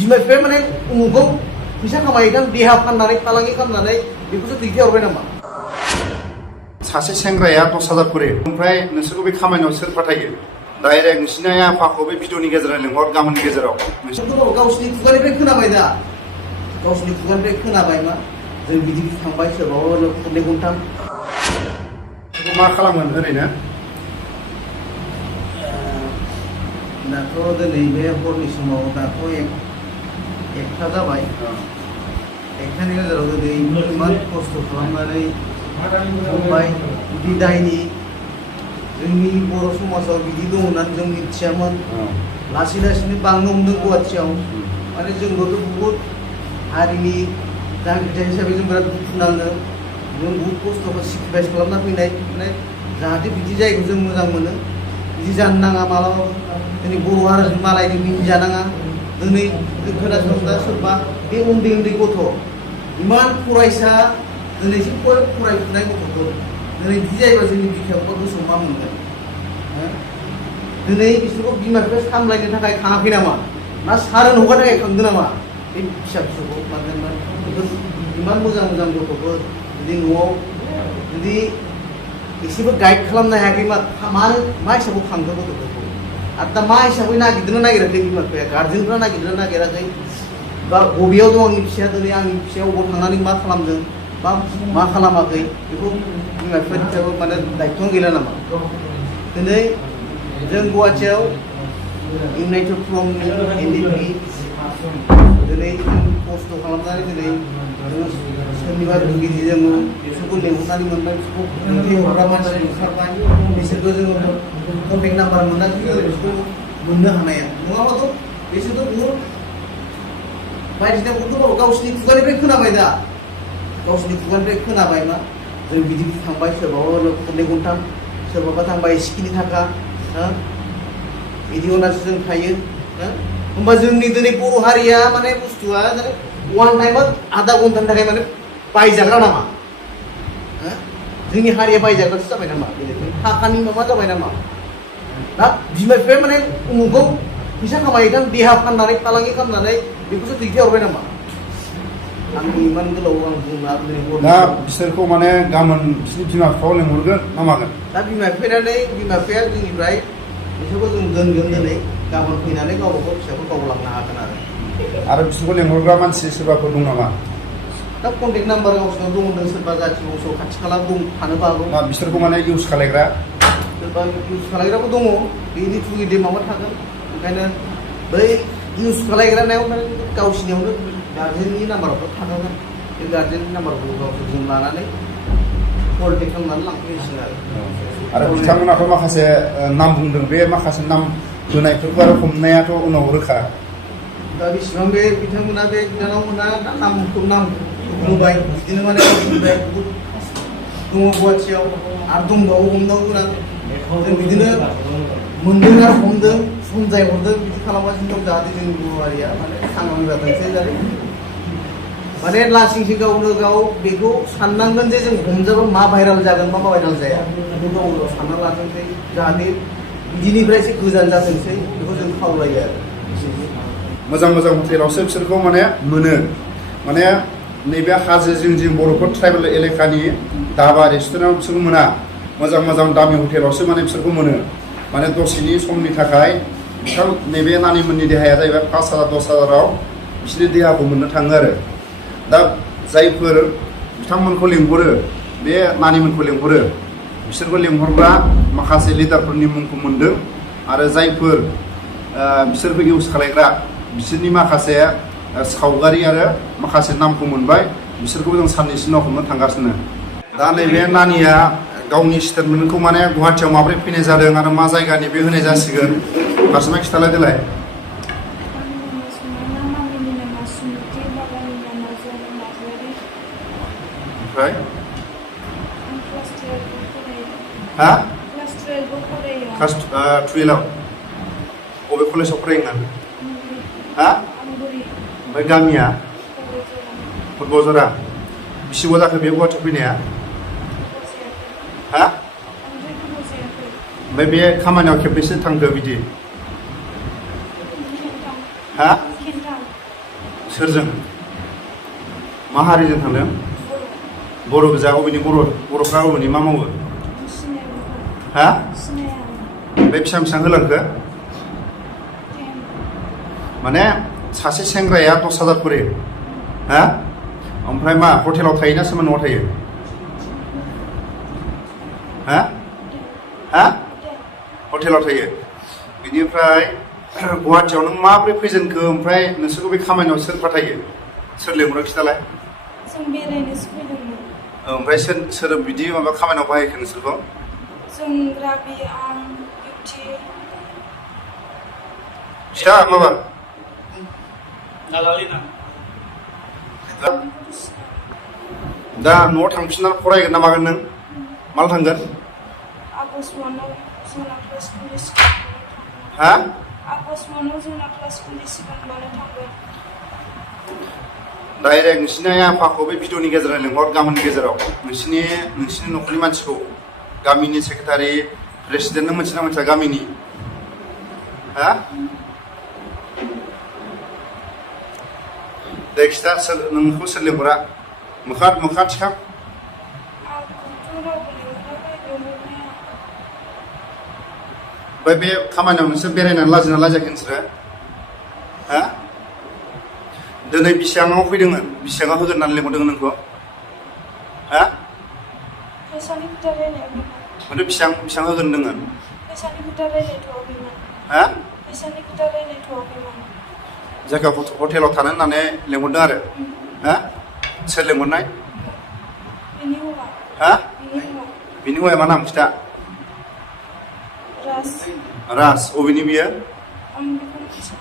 बिमा बिफाया माने उमुखौ फैसा खामायहैदों देहा फाननानै फालांगि खालामनानै बेखौसो दैथायहरबाय नामा? सासे सेंग्राया 10,000 खरि ओमफ्राय नोंसोरखौ बे खामानियाव सोर फाथायो? डाइरेक्ट नोंसिनि आइ आफाखौ बे भिडिअनि गेजेराव लिंहर गाबोननि गेजेराव। नोंसोरथ' गावसिनि खुगानिफ्राय खोनाबाय दा, गावसिनि खुगानिफ्राय खोनाबाय मा जों बिदि थांबाय सोरबाबा खननै खनथाम। बेखौ मा खालामगोन ओरैनो? दाथ' दिनै बे हरनि समाव दाथ' एकथा जाबाय। एकथानि गेजेराव दिनै इमान खस्थ' खालामनानै थांबाय बिदि दायनि जोंनि बर' समाजाव बिदि दं होननानै जों मिथियामोन। लासै लासैनो बांनो हमदों गुवाहाटियाव। माने जोंबोथ' बहुद हारिनि जांख्रिथाय हिसाबै जों बिराद दुखु नाङो। जों बहुद खस्थ'खौ सेक्रिफाइस खालामना फैनाय माने जाहाथे बिदि जायगायाव जों मोजां मोनो। बिदि जानो नाङा मालाबाबो। दिनै बर' हारिजों मालायजों मिनिजानाङा। दिनै खोनासंदा सोरबा बे उन्दै उन्दै गथ' इमान फरायसा दिनैसिम फरायफुनाय गथ'फोर दिनै बिदि जायोबा जोंनि बिखायावबा गोसोआव मा मोनगोन? दिनै बिसोरखौ बिमा बिफाया सामलायनो थाखाय खाङाखै नामा? ना सारोन हगारनो थाखाय खांदों नामा? बे फिसा फिसौखौ मानोना बेफोर इमान मोजां मोजां गथ'फोर जुदि न'आव जुदि एसेबो गाइड खालामनो हायाखै मा हिसाबाव खांदों गथ'फोरखौ? आरो दा मा हिसाबै नागिरदोंना नागिराखै बिमा बिफाया? गार्जेनफ्रा नागिरदोंना नागिराखै? बा बबेयाव दं आंनि फिसाया? दिनै आंनि फिसाया अबाव थांनानै मा खालामदों बा मा खालामाखै बेखौ बिमा बिफानि सायाव माने दायित्वआनो गैला नामा? दिनै जों गुवाहाटियाव इउनाइटेड फ्रमनि NDP दिनै खस्थ' खालामनानै दिनै सोरनिबा दुगिरि जोङो बिसोरखौ लेंहरनानै मोनबाय, बिसोरखौ दैथायहरग्रा मानसि ओंखारबाय, बिसोरखौ जोङो कन्टेक्ट नाम्बार मोननानै बिसोरखौ मोननो हानाया नङाबाथ' बिसोरथ' बहुद बायदिसिना बुस्थु गावसिनि खुगानिफ्राय खोनाबाय दा, गावसिनि खुगानिफ्राय खोनाबाय मा जों बिदि थांबाय सोरबाबा खननै खनथाम, सोरबाबा थांबाय सिखिनि थाखा बिदि होननासो जों थायो। होमबा जोंनि दिनै बर' हारिया माने बुस्थुआ वान टाइमाव आधा घन्टानि थाखाय माने बायजाग्रा नामा? जोंनि हारिया बायजाग्रासो जाबाय नामा? थाखानि माबा जाबाय नामा? दा बिमा बिफाया माने उमुखौ फैसा खामायहैदों देहा फाननानै फालांगि खालामनानै बेखौसो दैथायहरबाय नामा? आंनि इमान गोलाव आं बुंला दिनै दा बिसोरखौ माने गाबोन बिसोरनि बिमा बिफाखौ लेंहरगोन ना मागोन? दा बिमा बिफाया जोंनिफ्राय बिसोरखौ जों दोनगोन दिनै गाबोन फैनानै गावबा गाव फिसाखौ गाव लांनो हागोन आरो बिसोरखौ लेंहरग्रा मानसि सोरबाफोर दं नामा? दा कन्टेक्ट नाम्बार गावसोरनाव दं होनदों, सोरबा जाथि बंस' खाथि खाला दं थानोबो हागौ। बिसोरखौ माने इउज खालायग्रा सोरबा इउज खालायग्राबो दङ, बेनि थ्रुयै माबा थागोन। ओंखायनो बै इउज खालायग्रानायाव माने गावसिनियावनो गार्जेननि नाम्बारावथ' थाखागोन। बे गार्जेननि नाम्बारखौ गावसोरजों लानानै कन्टेक्ट खालामनानै लांफैसिगोन आरो बिथांमोनाथ' माखासे नाम बुंदों, बे माखासे नाम होनायफोरखौ आरो हमनायाथ' उनाव रोखा। दा बेसेबां बे बिथांमोना बे बिनानावमोना नामखौ नाम बुंबाय, बिदिनो माने बुंबाय बहुद दङ गुवाहाटियाव आरो दंबावो हमदांबो गोनां। जों बिदिनो मोनदों आरो हमदों, समजाय हरदों, बिदि खालामगासिनो दं जाहाथे जोंनि बर' हारिया माने सांग्रां जाथोंसै जादों। माने लासिंसिं गावनो गाव बेखौ साननांगोन जे जों हमजाबा मा भाइराल जागोन मा भाइराल जाया, बेखौ गाव गाव सानना लाथोंसै जाहाथे बिदिनिफ्राय एसे गोजान जाथोंसै बेखौ जों खावलायो आरो। मोजां मोजां हटेलावसो बिसोरखौ माने मोनो। माने नैबे हाजो जिं बर'फोर ट्राइबेल एलेकानि धाबा रेस्टुरेन्टआव बिसोरखौ मोना। मोजां मोजां दामि हटेलावसो माने बिसोरखौ मोनो। माने दसेनि समनि थाखाय नैबे नानिमोननि देहाया जाहैबाय 5,000 10,000आव बिसोरनि देहाखौ मोननो थाङो आरो। दा जायफोर बिथांमोनखौ लेंहरो, बे नानिमोनखौ लेंहरो, बिसोरखौ लेंहरग्रा माखासे लिडारफोरनि मुंखौ मोनदों। आरो जायफोर बिसोरखौ इउज खालायग्रा बिसोरनि माखासे सावगारि आरो माखासे नामखौ मोनबाय। बिसोरखौबो जों साननैसो उनाव हमनो थांगासिनो। दा नैबे नानिया गावनि स्टेटमेन्टखौ माने गुवाहाटियाव माबोरै फैनाय जादों आरो मा जायगानि बे होनाय जासिगोन। फारसेमा खिथालाय देलाय। ओमफ्राय हा? क्लास 12आव बबे कलेजाव फरायोमोन? हा? ओमफ्राय गामिया फुटबलजरा। बेसेबां जाखो बे गुवाहाटियाव फैनाया? हा? ओमफ्राय बे खामानियाव खेबबेसे थांखो बिदि? हा? सोरजों मा हारिजों थांदों बर' गोजा अबेनि बर'फ्रा अबेनि मा मावो हा बे बेसेबां होलांखो माने सासे सेंग्राया 10,000 खरि हा ओमफ्राय मा हटेलाव थायोना सोरबा न'आव थायो हा हा हटेलाव थायो बिनिफ्राय गुवाहाटियाव नों माबोरै फैजेनखो ओमफ्राय नोंसोरखौ बे खामानियाव सोर फाथायो सोर लेंहरो खिथालाय जों बेरायनोसो फैदोंमोन ओमफ्राय सोर बिदि माबा खामानियाव बाहायखो नोंसोरखौ जों राबि आं बिउटि खिथा माबा दा न'आव थांफिननानै फरायगोन ना मागोन नों माला थांगोन आगष्ट मानाव जोंना क्लास खुलिसिगोन हा आगष्ट मानाव जोंना क्लास खुलिसिगोनबानो थांगोन डाइरेक्ट नोंसिनि आइ आफाखौ बे भिडिअनि गेजेराव लेंहर गामिनि गेजेराव नोंसिनि न'खरनि मानसिखौ गामिनि सेक्रेटारि प्रेसिडेन्ट नों मोनथिना मोनथिया गामिनि हा दे खिथा नोंखौ सोर लेंहरा मोखा थिखां ओमफ्राय बे खामानियाव नोंसोर बेरायनानै लाजिना लाजियाखै नोंसोरो हा दिनै बेसेबाङाव फैदोंमोन बेसेबाङाव होगोन होननानै लेंहरदोंमोन नोंखौ हा फैसानि खोथा रायलायाखैमोन माथो बेसेबां होगोन होनदोंमोन फैसानि खोथा रायलायथ'वाखैमोन हा फैसानि खोथा रायलायथ'वाखैमोन जायगायाव हटेलाव थानो होननानै लेंहरदों आरो हा सोर लेंहरनाय बिनि हौवा हा बिनि हौवा बिनि हौवाया मा नाम खिथा राज राज अबेनि बियो आं बेखौ मिथिया